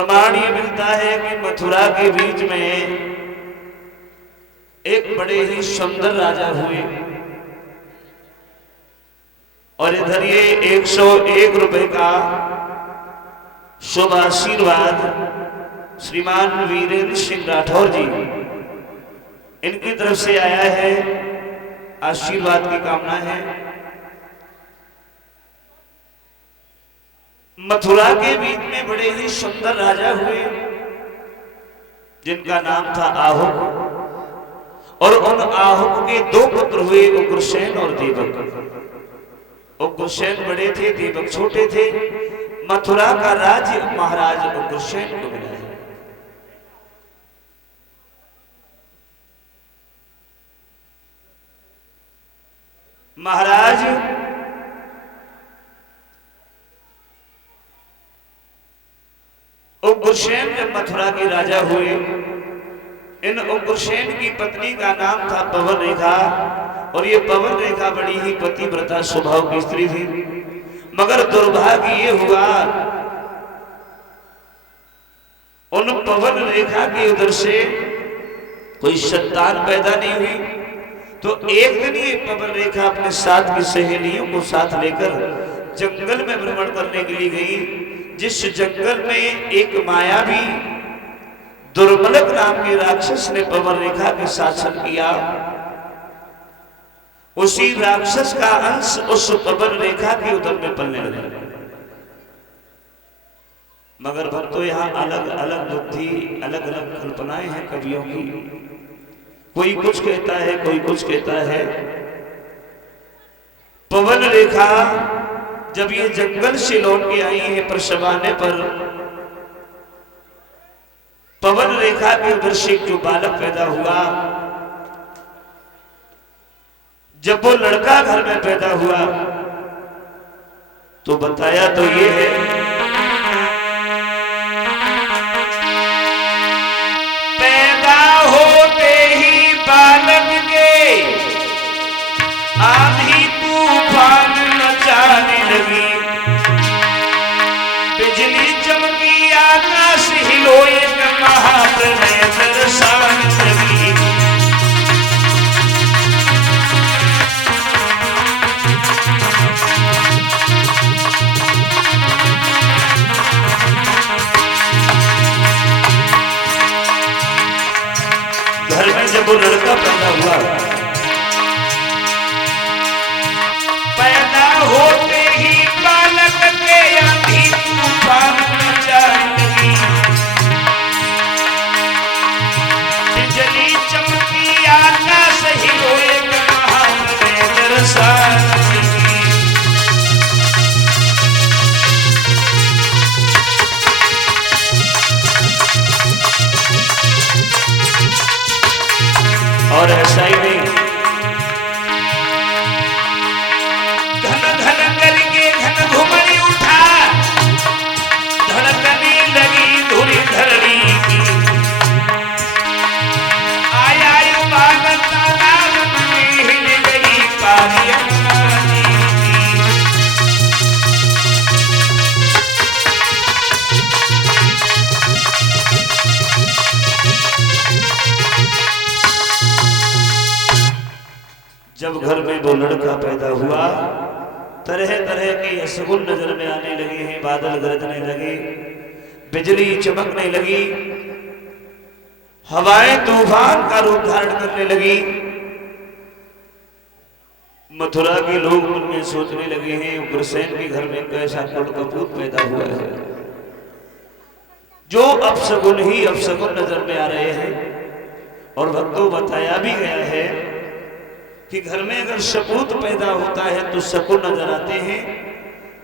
प्रमाण ये मिलता है कि मथुरा के बीच में एक बड़े ही सुंदर राजा हुए और इधर ये 101 रुपए का शुभ आशीर्वाद श्रीमान वीरेंद्र सिंह राठौर जी इनकी तरफ से आया है। आशीर्वाद की कामना है। मथुरा के बीच में बड़े ही सुंदर राजा हुए जिनका नाम था आहुक और उन आहुक के दो पुत्र हुए, उग्रसेन और दीपक। उग्रसेन बड़े थे, दीपक छोटे थे। मथुरा का राज्य महाराज उग्रसेन को मिला है। महाराज उग्रसेन जब मथुरा के राजा हुए, इन उग्रसेन की पत्नी का नाम था पवन रेखा और ये पवन रेखा बड़ी ही पतिव्रता स्वभाव की स्त्री थी। मगर दुर्भाग्य ये हुआ उन पवन रेखा के उधर से कोई संतान पैदा नहीं हुई। तो एक दिन ये पवन रेखा अपने साथ की सहेलियों को साथ लेकर जंगल में भ्रमण करने के लिए गई, जिस जंगल में एक मायावी दुर्मलक नाम के राक्षस ने पवन रेखा के शासन किया। उसी राक्षस का अंश उस पवन रेखा के उदर में पलने लगा। मगर भक्तों यहाँ अलग अलग बुद्धि, अलग अलग कल्पनाएं हैं कवियों की। कोई कुछ कहता है, कोई कुछ कहता है। पवन रेखा जब ये जंगल से लौट के आई है प्रसवाने पर, पवन रेखा के उधर से जो बालक पैदा हुआ, जब वो लड़का घर में पैदा हुआ तो बताया तो ये है बालक के आंधी तूफान मचाने लगी, बिजली चमकी आकाश हिलो, एक महाप्रलय बरसाने लगी। घर में जब वो लड़का पैदा हुआ, पैदा होते ही बालक के आंधी तूफान मचाने लगी, बिजली चमकी आकाश हिलो, एक महाप्रलय बरसाने लगी। और ऐसा ही नहीं, घन घन करके घन घुमड़ी उठा, धड़कने लगी धुरी धरणी की। आया बालक तालाब में हिल गई पारी अंगनानी की। जब घर में वो लड़का पैदा हुआ, तरह तरह के शगुन नजर में आने लगे हैं। बादल गरजने लगे, बिजली चमकने लगी, हवाएं तूफान का रूप धारण करने लगी। मथुरा के लोग मन में सोचने लगे हैं उग्रसेन के घर में कैसा कपूत पैदा हुआ है, जो अपशगुन ही अपशगुन नजर में आ रहे हैं। और भक्तों बताया भी गया है कि घर में अगर सपूत पैदा होता है तो शकुन नजर आते हैं,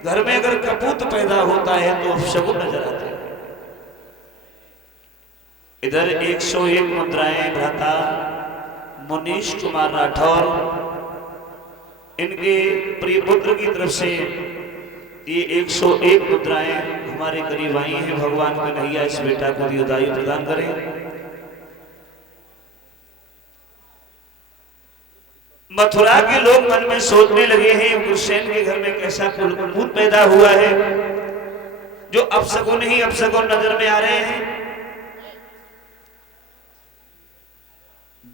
घर में अगर कपूत पैदा होता है तो अपशगुन नजर आते हैं। इधर 101 मुद्राएं भ्राता मुनीश कुमार राठौर इनके प्रिय पुत्र की तरफ से ये 101 मुद्राएं हमारे करीब आई हैं। भगवान कन्हैया इस बेटा को दीर्घायु प्रदान करें। मथुरा के लोग मन में सोचने लगे हैं उग्रसेन के घर में कैसा कपूत पैदा हुआ है। जो अपशकुन ही अपशकुन नजर में आ रहे हैं।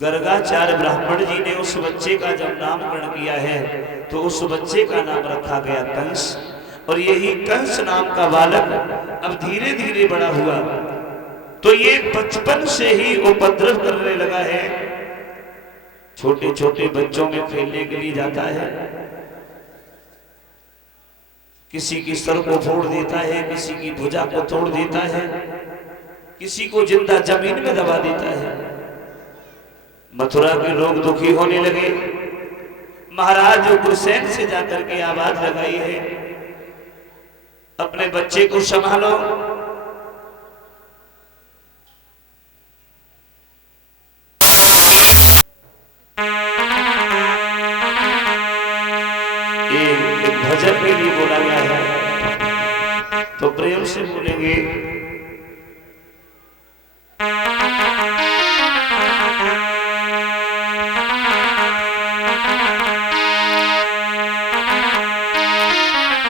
गर्गाचार्य ब्राह्मण जी ने उस बच्चे का जब नामकरण किया है तो उस बच्चे का नाम रखा गया कंस। और यही कंस नाम का बालक अब धीरे धीरे बड़ा हुआ तो ये बचपन से ही उपद्रव करने लगा है। छोटे छोटे बच्चों में खेलने के लिए जाता है, किसी की सर को फोड़ देता है, किसी की भुजा को तोड़ देता है, किसी को जिंदा जमीन में दबा देता है। मथुरा के लोग दुखी होने लगे। महाराज उग्रसेन से जाकर के आवाज लगाई है, अपने बच्चे को संभालो। एक भजन के लिए बोला गया है तो प्रेम से बोलेंगे।